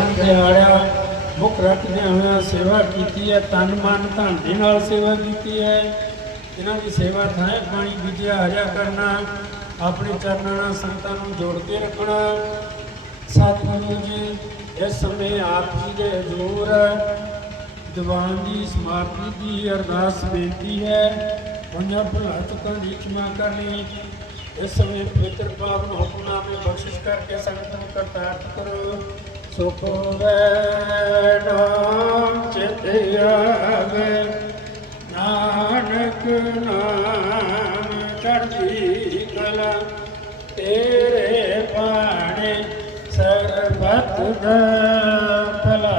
ਦਿਹਾੜਿਆ, ਮੁੱਖ ਰੱਖਦਿਆਂ ਹੋਇਆਂ ਸੇਵਾ ਕੀਤੀ ਹੈ, ਤਨ ਮਨ ਧਨ ਦੇ ਨਾਲ ਸੇਵਾ ਕੀਤੀ ਹੈ। ਇਹਨਾਂ ਦੀ ਸੇਵਾ ਥਾਂ ਪਾਣੀ ਬੀਜਿਆ, ਹਰਿਆ ਕਰਨਾ, ਆਪਣੇ ਚਰਨਾਂ ਨਾਲ ਸੰਤਾਂ ਨੂੰ ਜੋੜ ਕੇ ਰੱਖਣਾ। ਸਤਿਗੁਰੂ ਜੀ, ਇਸ ਸਮੇਂ ਆਪ ਜੀ ਦੇ ਹਜ਼ੂਰ ਦੀਵਾਨ ਦੀ ਸਮਾਪਤੀ ਦੀ ਅਰਦਾਸ ਬੇਨਤੀ ਹੈ। ਉਹਨਾਂ ਭਲਾ ਦੀ ਖਿਮਾ ਕਰਨੀ। ਇਸ ਸਮੇਂ ਪਵਿੱਤਰ ਪਾਵਨ ਹੁਕਮਨਾਮੇ ਬਖਸ਼ਿਸ਼ ਕਰਕੇ ਸੰਗਤ ਨੂੰ ਕਰਤਾਰਤ ਕਰੋ। ਸੋ ਨਾਮ ਚਿਤ ਆਵੇ। ਨਾਨਕ ਨਾਮ ਚੜ੍ਹਦੀ ਕਲਾ, ਤੇਰੇ ਬਾਣੇ ਸਰਬਤ ਦਾ ਭਲਾ।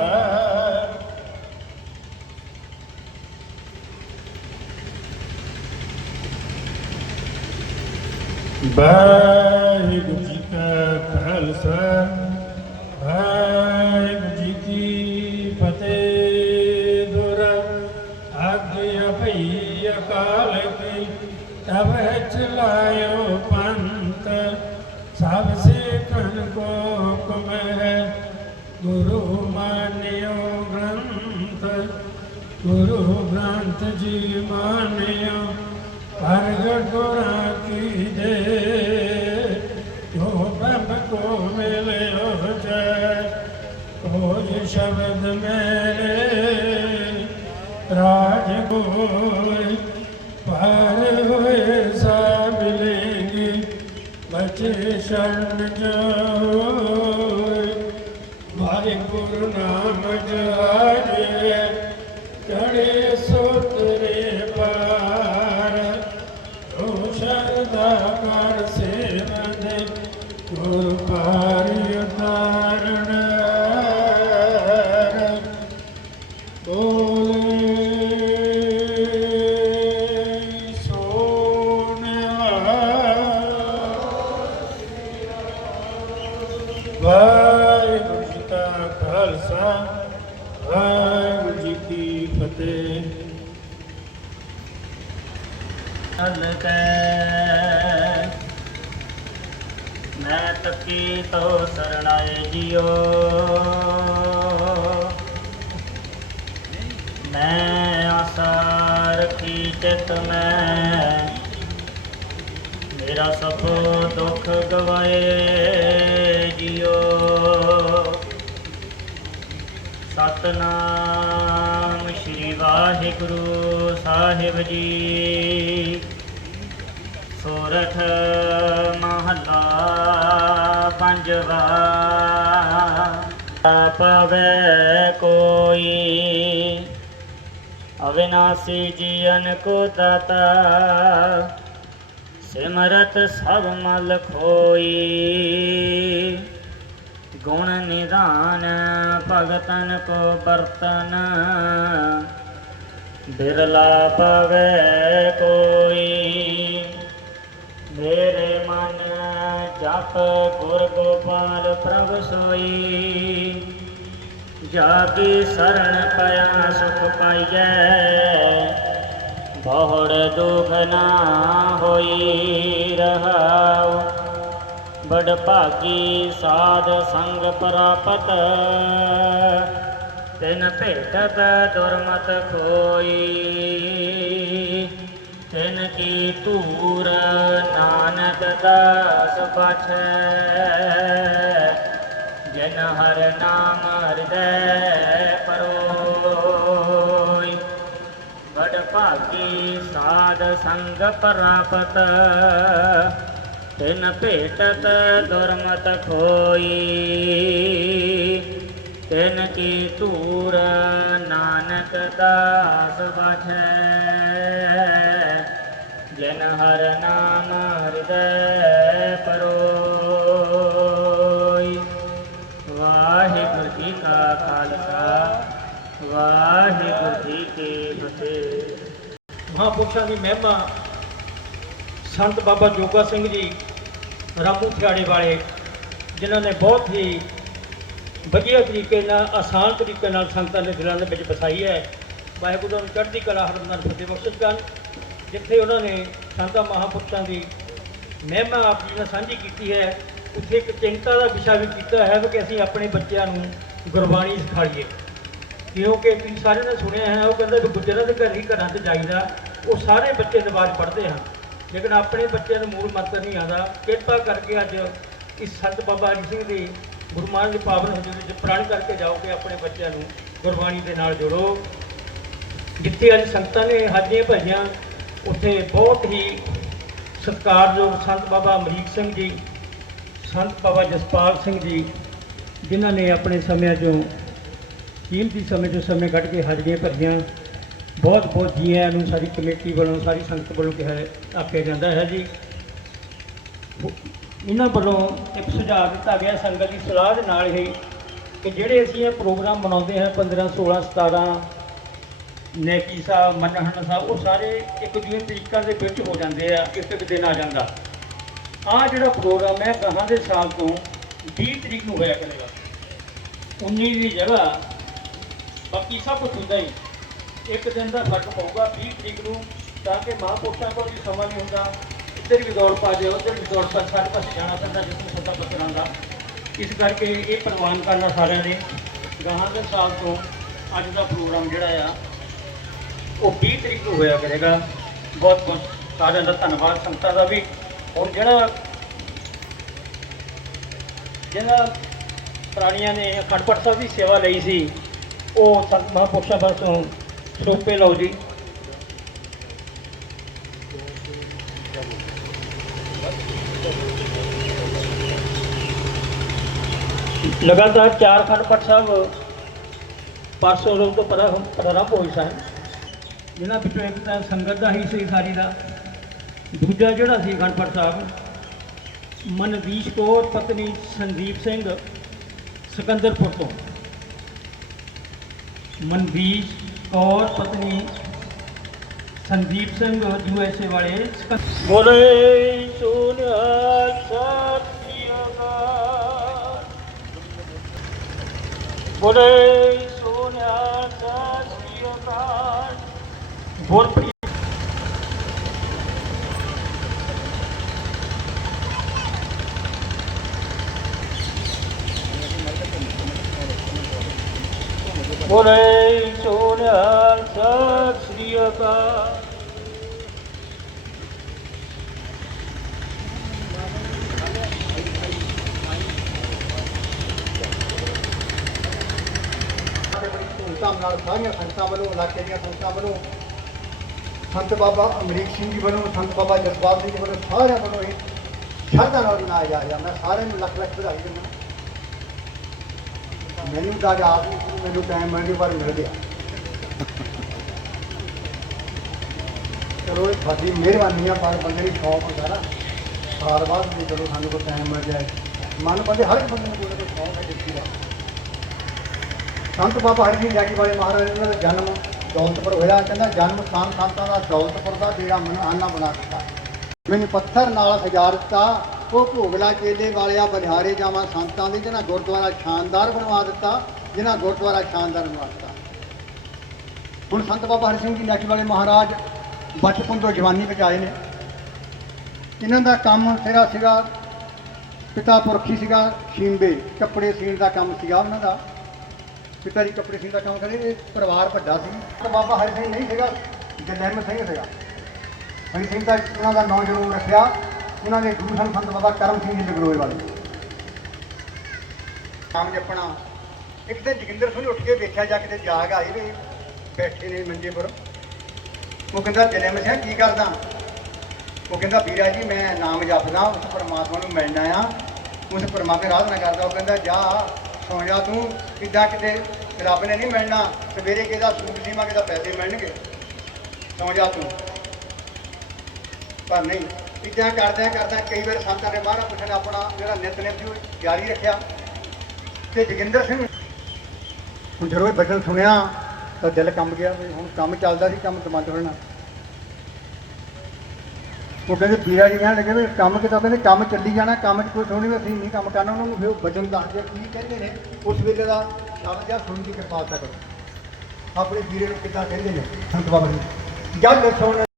ਵਾਹਿਗੁਰੂ ਜੀ ਕਾ ਖਾਲਸਾ ਵਾਹਿਗੁਰੂ ਹੈ ਗੁਰੂ ਮਾਨਿਓ ਗ੍ਰੰਥ, ਗੁਰੂ ਗ੍ਰੰਥ ਜੀ ਮਾਨਿਓ, ਪ੍ਰਗਟ ਗੁਰਾਂ ਕੀ ਦੇ। ਜੋ ਬ੍ਰਹਮ ਕੋ ਮਿਲਿਓ ਜੈ ਕੋਜ ਸ਼ਬਦ ਮੇਰੇ। ਰਾਜ ਕੋਈ ਪਰ ਹੋਏ ਸਾ ਮਿਲੇਗੀ, ਬਚੇ ਸ਼ਰਨ ਜਾਏ ਵਾਹਿਗੁਰੂ ਵਾਹਿਗੁਰੂ ਜੀ ਕੀ ਫਤਿਹ। ਅਲ ਮੈਂ ਤਕੀ ਤੋ ਸਰਣਾਏ ਜਿਓ। ਮੈਂ ਆਸਾ ਰਖੀ ਚਿਤ ਮੈਂ, ਮੇਰਾ ਸਭ ਦੁੱਖ ਗਵਾਏ। ਸਤਨਾਮ ਸ਼੍ਰੀ ਵਾਹਿਗੁਰੂ ਸਾਹਿਬ ਜੀ। ਸੋਰਠ ਮਹਲਾ ਪੰਜਵਾ, ਪਵੇ ਕੋਈ। ਅਵਿਨਾਸੀ ਜੀਵਨ ਕੋ ਦਾਤਾ, ਸਿਮਰਤ ਸਭ ਮਲ ਖੋਈ। ਗੁਣ ਨਿਦਾਨ ਭਗਤਨ ਕੋ ਬਰਤਨ। ਬਿਰਲਾ ਪਵੇ ਕੋਈ, ਮੇਰੇ ਮਨ ਜਪ ਗੁਰ ਗੋਪਾਲ ਪ੍ਰਭ ਸੋਈ। ਜਾ ਕੀ ਸਰਣ ਪਿਆ ਸੁਖ ਪਾਈਐ, ਬਹੁੜ ਦੁਖ ਨਾ ਹੋਈ ਰਹਾਉ। ਬੜ ਭਾਗੀ ਸਾਧ ਸੰਗ ਪ੍ਰਾਪਤ। ਤਿਨ ਭੇਟਤ ਦੁਰਮਤ ਕੋਈ। ਤਿਨ ਕੀ ਧੂਰ ਨਾਨਕ ਦਾਸ ਪਾਛੈ। ਜਨ ਹਰ ਨਾਮ ਹਿਰਦੈ ਪਰੋਈ ਬੜ ਭਾਗੀ ਸਾਧ ਸੰਗ ਪ੍ਰਾਪਤ। ਤਿਨ ਭੇਟਤ ਦੁਰਮਤ ਖੋਈ। ਤਿਨ ਕੀ ਧੂਰ ਨਾਨਕ ਦਾਸ ਬਾਝੈ ਜਨ ਹਰ ਨਾਮ ਹਿਰਦੈ ਪਰੋਈ। ਵਾਹਿਗੁਰੂ ਜੀ ਕਾ ਖਾਲਸਾ, ਵਾਹਿਗੁਰੂ ਜੀ ਕੀ ਫਤਿਹ। ਮਹਾਂਪੁਰਸ਼ਾਂ ਦੀ ਮਹਿਮਾ ਸੰਤ ਬਾਬਾ ਜੋਗਾ ਸਿੰਘ ਜੀ ਰਾਮੂ ਥਿਆੜੇ ਵਾਲੇ, ਜਿਨ੍ਹਾਂ ਨੇ ਬਹੁਤ ਹੀ ਵਧੀਆ ਤਰੀਕੇ ਨਾਲ, ਆਸਾਨ ਤਰੀਕੇ ਨਾਲ ਸੰਗਤਾਂ ਦੇ ਦਿਲਾਂ ਦੇ ਵਿੱਚ ਵਸਾਈ ਹੈ। ਵਾਹਿਗੁਰੂ ਨੂੰ ਚੜ੍ਹਦੀ ਕਲਾ ਹਰਮੰਦਰ ਫਤਿਹ ਬਖਸ਼ਿਸ਼ ਕਰਨ, ਜਿੱਥੇ ਉਹਨਾਂ ਨੇ ਸੰਤਾਂ ਮਹਾਂਪੁਰਸ਼ਾਂ ਦੀ ਮਹਿਮਾ ਆਪ ਜੀ ਨਾਲ ਸਾਂਝੀ ਕੀਤੀ ਹੈ, ਉੱਥੇ ਇੱਕ ਚਿੰਤਾ ਦਾ ਵਿਸ਼ਾ ਵੀ ਕੀਤਾ ਹੈ ਕਿ ਅਸੀਂ ਆਪਣੇ ਬੱਚਿਆਂ ਨੂੰ ਗੁਰਬਾਣੀ ਸਿਖਾਈਏ। ਕਿਉਂਕਿ ਤੁਸੀਂ ਸਾਰਿਆਂ ਨੇ ਸੁਣਿਆ ਹੈ, ਉਹ ਕਹਿੰਦਾ ਵੀ ਗੁੱਜਰਾਂ ਦੇ ਘਰ ਹੀ ਘਰਾਂ 'ਚ ਜਾਈਦਾ, ਉਹ ਸਾਰੇ ਬੱਚੇ ਨਵਾਜ਼ ਪੜ੍ਹਦੇ ਹਨ। ਲੇਕਿਨ ਆਪਣੇ ਬੱਚਿਆਂ ਨੂੰ ਮੂਲ ਮੰਤਰ ਨਹੀਂ ਆਉਂਦਾ। ਕਿਰਪਾ ਕਰਕੇ ਅੱਜ ਇਸ ਸੰਤ ਬਾਬਾ ਅਜੀਤ ਸਿੰਘ ਦੀ ਗੁਰਮਾਨ ਦੀ ਪਾਵਨ ਹਜ਼ੂਰੀ ਵਿੱਚ ਪ੍ਰਣ ਕਰਕੇ ਜਾਓ ਕਿ ਆਪਣੇ ਬੱਚਿਆਂ ਨੂੰ ਗੁਰਬਾਣੀ ਦੇ ਨਾਲ ਜੋੜੋ। ਜਿੱਥੇ ਅੱਜ ਸੰਗਤਾਂ ਨੇ ਹਾਜੀਆਂ ਭਜੀਆਂ ਉੱਥੇ ਬਹੁਤ ਹੀ ਸਤਿਕਾਰਯੋਗ ਸੰਤ ਬਾਬਾ ਅਮਰੀਕ ਸਿੰਘ ਜੀ, ਸੰਤ ਬਾਬਾ ਜਸਪਾਲ ਸਿੰਘ ਜੀ, ਜਿਨ੍ਹਾਂ ਨੇ ਆਪਣੇ ਸਮਿਆਂ 'ਚੋਂ, ਕੀਮਤੀ ਸਮੇਂ 'ਚੋਂ ਸਮੇਂ ਕੱਢ ਕੇ ਹਾਜ਼ਰੀਆਂ ਭਰੀਆਂ। ਬਹੁਤ ਬਹੁਤ ਜੀ ਆਇਆਂ ਨੂੰ, ਸਾਰੀ ਕਮੇਟੀ ਵੱਲੋਂ, ਸਾਰੀ ਸੰਗਤ ਵੱਲੋਂ ਕਿਹਾ ਆਖਿਆ ਜਾਂਦਾ ਹੈ ਜੀ। ਇਹਨਾਂ ਵੱਲੋਂ ਇੱਕ ਸੁਝਾਅ ਦਿੱਤਾ ਗਿਆ ਸੰਗਤ ਦੀ ਸਲਾਹ ਦੇ ਨਾਲ ਹੀ ਕਿ ਜਿਹੜੇ ਅਸੀਂ ਇਹ ਪ੍ਰੋਗਰਾਮ ਮਨਾਉਂਦੇ ਹਾਂ 15 16 17 ਨੇਕੀ ਸਾਹਿਬ ਮੰਨਣ ਸਾਹਿਬ, ਉਹ ਸਾਰੇ ਇੱਕ ਦੂਜੇ ਤਰੀਕਾਂ ਦੇ ਵਿੱਚ ਹੋ ਜਾਂਦੇ ਆ, ਇੱਕ ਇੱਕ ਦਿਨ ਆ ਜਾਂਦਾ। ਆ ਜਿਹੜਾ ਪ੍ਰੋਗਰਾਮ ਹੈ ਗਾਹਾਂ ਦੇ ਸਾਲ ਤੋਂ 20 ਤਰੀਕ ਨੂੰ ਹੋਇਆ ਕਰੇਗਾ। 19 ਦੀ ਜਗ੍ਹਾ ਬਾਕੀ ਸਭ ਕੁਝ ਹੁੰਦਾ ਹੀ। ਇੱਕ ਦਿਨ ਦਾ ਫ਼ਰਕ ਪਊਗਾ 20 ਤਰੀਕ ਨੂੰ ਤਾਂ ਕਿ ਮਹਾਂਪੁਰਸ਼ਾਂ ਕੋਲ ਵੀ ਸਮਾਂ ਨਹੀਂ ਹੁੰਦਾ, ਇੱਧਰ ਵੀ ਦੌੜ ਪਾ ਜਾਏ, ਉੱਧਰ ਵੀ ਦੌੜ ਪਾ ਸਾਰੇ ਪਾਸੇ ਜਾਣਾ ਪੈਂਦਾ ਜਿਸ ਨੂੰ ਸੱਦਾ ਪੱਤਰਾਂ ਦਾ ਇਸ ਕਰਕੇ ਇਹ ਪ੍ਰਵਾਨ ਕਰਨਾ ਸਾਰਿਆਂ ਨੇ, ਗਾਹਾਂ ਦੇ ਸਾਲ ਤੋਂ ਅੱਜ ਦਾ ਪ੍ਰੋਗਰਾਮ ਜਿਹੜਾ ਆ, ਉਹ 20 ਤਰੀਕ ਨੂੰ ਹੋਇਆ ਕਰੇਗਾ। ਬਹੁਤ ਬਹੁਤ ਸਾਰਿਆਂ ਦਾ ਧੰਨਵਾਦ, ਸੰਗਤਾਂ ਦਾ ਵੀ। ਹੁਣ ਜਿਹੜਾ ਜਿਹੜਾ ਪ੍ਰਾਣੀਆਂ ਨੇ ਅਖੰਡ ਪਾਠ ਸਾਹਿਬ ਦੀ ਸੇਵਾ ਲਈ ਸੀ, ਉਹ ਸੰਤ ਮਹਾਂਪੁਰਸ਼ਾਂ ਪਾਸੋਂ ਸੋਪੇ ਲਓ ਜੀ। ਲਗਾਤਾਰ ਚਾਰ ਅਖੰਡ ਪਾਠ ਸਾਹਿਬ ਪਰਸੋਂ ਰੋਜ਼ ਤੋਂ ਪ੍ਰਾਰੰਭ ਹੋਏ ਸਨ। ਜਿਹਨਾਂ ਵਿੱਚੋਂ ਇੱਕ ਤਾਂ ਸੰਗਤ ਦਾ ਹੀ ਸੀ, ਸਾਰੀ ਦਾ। ਦੂਜਾ ਜਿਹੜਾ ਸੀ ਅਖੰਡ ਪਾਠ ਸਾਹਿਬ ਮਨਵੀਸ਼ ਕੌਰ, ਪਤਨੀ ਸੰਦੀਪ ਸਿੰਘ, ਸਿਕੰਦਰਪੁਰ ਤੋਂ। ਮਨਵੀਸ਼ ਕੌਰ, ਪਤਨੀ ਸੰਦੀਪ ਸਿੰਘ ਯੂਐਸਏ ਵਾਲੇ ਸਿਕੰਦਰ- ਬੋਲੇ ਸੋਨਿਆ ਸਤਿ ਸ੍ਰੀ ਅਕਾਲ ਬੋਲੇ ਸੋਨਿਆ ਸਤਿ ਸ੍ਰੀ ਬੋਲੇ ਸੋਨਿਆ ਸਤਿ ਸ੍ਰੀ ਅਕਾਲ। ਧੂਮਧਾਮ ਨਾਲ ਸਾਰੀਆਂ ਸੰਗਤਾਂ ਵੱਲੋਂ, ਇਲਾਕੇ ਦੀਆਂ ਸੰਗਤਾਂ ਵੱਲੋਂ, ਸੰਤ ਬਾਬਾ ਅਮਰੀਕ ਸਿੰਘ ਜੀ ਵੱਲੋਂ, ਸੰਤ ਬਾਬਾ ਜਸਪਾਲ ਸਿੰਘ ਜੀ ਵੱਲੋਂ ਸਾਰਿਆਂ ਵੱਲੋਂ ਇਹ ਸ਼ਰਧਾ ਨਾਲ ਮਨਾਇਆ ਜਾ ਰਿਹਾ। ਮੈਂ ਸਾਰਿਆਂ ਨੂੰ ਲੱਖ ਲੱਖ ਵਧਾਈ ਦਿੰਦਾ ਮੈਨੂੰ ਤਾਂ ਅੱਜ ਆਪ ਮੈਨੂੰ ਟਾਈਮ ਮਿਲਦੇ ਪਰ ਮਿਲ ਗਿਆ। ਚਲੋ ਇਹ ਤੁਹਾਡੀ ਮਿਹਰਬਾਨੀ ਆ, ਪਰ ਬੰਦੇ ਦੀ ਸ਼ੌਕ ਹੁੰਦਾ ਨਾ। ਸਾਲ ਬਾਅਦ ਵੀ ਚਲੋ ਸਾਨੂੰ ਕੋਈ ਟਾਈਮ ਮਿਲ ਜਾਏ, ਮਨ ਬੰਦੇ ਹਰ ਇੱਕ ਬੰਦੇ ਨੂੰ ਕੋਈ ਨਾ ਕੋਈ ਸ਼ੌਕ ਹੈ ਜਿੱਤੀ ਦਾ। ਸੰਤ ਬਾਬਾ ਹਰੀ ਸਿੰਘ ਜਾਗੀ ਵਾਲੇ ਮਹਾਰਾਜ ਇਹਨਾਂ ਦਾ ਜਨਮ ਦੌਲਤਪੁਰ ਹੋਇਆ। ਕਹਿੰਦਾ ਜਨਮ ਸਥਾਨ ਸੰਤਾਂ ਦਾ ਦੌਲਤਪੁਰ ਦਾ ਜਿਹੜਾ ਮਨ ਆਨਾ ਬਣਾ ਦਿੱਤਾ। ਮੈਨੂੰ ਪੱਥਰ ਨਾਲ ਸਜਾ ਦਿੱਤਾ। ਉਹ ਭੋਗਲਾ ਚੇਲੇ ਵਾਲਿਆ ਬਲਿਹਾਰੇ ਜਾਵਾਂ ਸੰਤਾਂ ਦੇ, ਜਿਹਨਾਂ ਗੁਰਦੁਆਰਾ ਸ਼ਾਨਦਾਰ ਬਣਵਾ ਦਿੱਤਾ। ਜਿਨ੍ਹਾਂ ਗੁਰਦੁਆਰਾ ਸ਼ਾਨਦਾਰ ਬਣਵਾ ਹੁਣ ਸੰਤ ਬਾਬਾ ਹਰੀ ਸਿੰਘ ਜੀ ਨਾਟੀ ਵਾਲੇ ਮਹਾਰਾਜ ਬਚਪਨ ਤੋਂ ਜਵਾਨੀ ਵਿੱਚ ਆਏ ਨੇ। ਇਹਨਾਂ ਦਾ ਕੰਮ ਸਿਰਾ ਸੀਗਾ, ਪਿਤਾ ਪੁਰਖੀ ਸੀਗਾ, ਸ਼ੀਂਬੇ, ਕੱਪੜੇ ਸੀਣ ਦਾ ਕੰਮ ਸੀਗਾ ਉਹਨਾਂ ਦਾ। ਪਿਤਾ ਜੀ ਕੱਪੜੇ ਸੀਣ ਦਾ ਕੰਮ ਕਰਦੇ, ਇਹ ਪਰਿਵਾਰ ਵੱਡਾ ਸੀ। ਤੇ ਬਾਬਾ ਹਰੀ ਸਿੰਘ ਨਹੀਂ ਸੀਗਾ ਜਲੈਮ ਸਿੰਘ ਸੀਗਾ। ਹਰੀ ਸਿੰਘ ਦਾ ਉਹਨਾਂ ਦਾ ਨਾਂ ਜ਼ਰੂਰ ਰੱਖਿਆ। ਉਹਨਾਂ ਦੇ ਗੁਰੂ ਸਨ ਸੰਤ ਬਾਬਾ ਕਰਮ ਸਿੰਘ ਜੀ ਜਗਰੋਏ ਵਾਲੇ। ਨਾਮ ਜਪਣਾ ਇੱਕ ਦਿਨ ਜੋਗਿੰਦਰ ਸਿੰਘ ਨੇ ਉੱਠ ਕੇ ਵੇਖਿਆ ਜਾ ਕਿਤੇ ਤੇ ਜਾਗ ਆਈ ਵੀ ਬੈਠੇ ਨੇ ਮੰਜੇ ਪਰ ਉਹ ਕਹਿੰਦਾ ਜਲੈਮ ਸਿੰਘ ਕੀ ਕਰਦਾ? ਉਹ ਕਹਿੰਦਾ, ਵੀਰਾ ਜੀ, ਮੈਂ ਨਾਮ ਜਪਦਾ, ਉਸ ਪਰਮਾਤਮਾ ਨੂੰ ਮਿਲਣਾ ਆ ਉਸ ਪਰਮਾਤਮਾ ਆਰਾਧਨਾ ਕਰਦਾ। ਉਹ ਕਹਿੰਦਾ, ਜਾ, ਸੌਂ ਜਾ ਤੂੰ। ਕਿੱਦਾਂ ਕਿਤੇ ਰੱਬ ਨੇ ਨਹੀਂ ਮਿਲਣਾ? ਸਵੇਰੇ ਕਿਹਦਾ ਸੂਟ ਸੀਮਾ, ਕਿਹਦਾ ਪੈਸੇ ਮਿਲਣਗੇ? ਸੌਂ ਜਾ ਤੂੰ। ਪਰ ਨਹੀਂ, ਇੱਦਾਂ ਕਰਦਿਆਂ ਕਰਦਿਆਂ ਕਈ ਵਾਰ ਸੰਤਾਂ ਨੇ ਮਹਾਰਾਜ ਪੁੱਛਣ, ਆਪਣਾ ਜਿਹੜਾ ਨਿਤਨੇਮ ਸੀ, ਉਹ ਜਾਰੀ ਰੱਖਿਆ। ਤੇ ਜੋਗਿੰਦਰ ਸਿੰਘ ਹੁਣ ਜਦੋਂ ਇਹ ਬਚਨ ਸੁਣਿਆ ਤਾਂ ਦਿਲ ਕੰਬ ਗਿਆ ਵੀ ਹੁਣ ਕੰਮ ਚੱਲਦਾ ਸੀ, ਕੰਮ ਤੋਂ ਬੰਦ ਹੋਣਾ ਉਹ ਕਹਿੰਦੇ ਵੀਰਾ ਜੀ ਕਹਿਣ ਲੱਗੇ ਵੀ ਕੰਮ ਕਿਤਾ ਕਹਿੰਦੇ ਕੰਮ ਚੱਲੀ ਜਾਣਾ, ਕੰਮ 'ਚ ਕੋਈ ਥੋੜੀ ਵੀ ਅਸੀਂ ਨਹੀਂ ਕੰਮ ਕਰਨਾ, ਉਹਨਾਂ ਨੂੰ ਫਿਰ ਉਹ ਬਚਨ ਦੱਸਦੇ ਕੀ ਕਹਿੰਦੇ ਨੇ, ਉਸ ਵੇਲੇ ਦਾ ਸ਼ਬਦ ਜਾਂ ਸੁਣ ਦੀ ਕਿਰਪਾਲਤਾ ਕਰੋ। ਆਪਣੇ ਵੀਰੇ ਨੂੰ ਕਿੱਦਾਂ ਕਹਿੰਦੇ ਨੇ, ਸੰਤ ਬਾਬਾ ਜੀ। ਜਦ ਸੁਣ